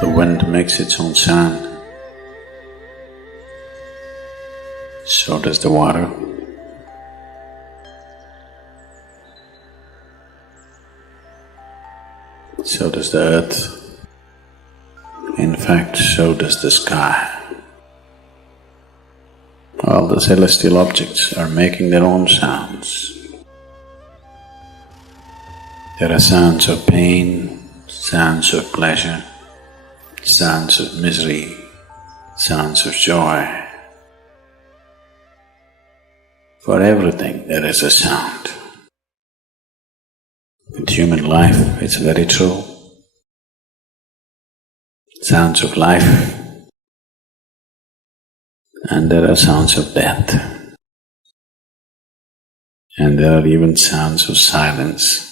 The wind makes its own sound. So does the water. So does the earth. In fact, so does the sky. All the celestial objects are making their own sounds. There are sounds of pain, sounds of pleasure, sounds of misery, sounds of joy. For everything there is a sound. In human life, it's very true. Sounds of life, and there are sounds of death, and there are even sounds of silence.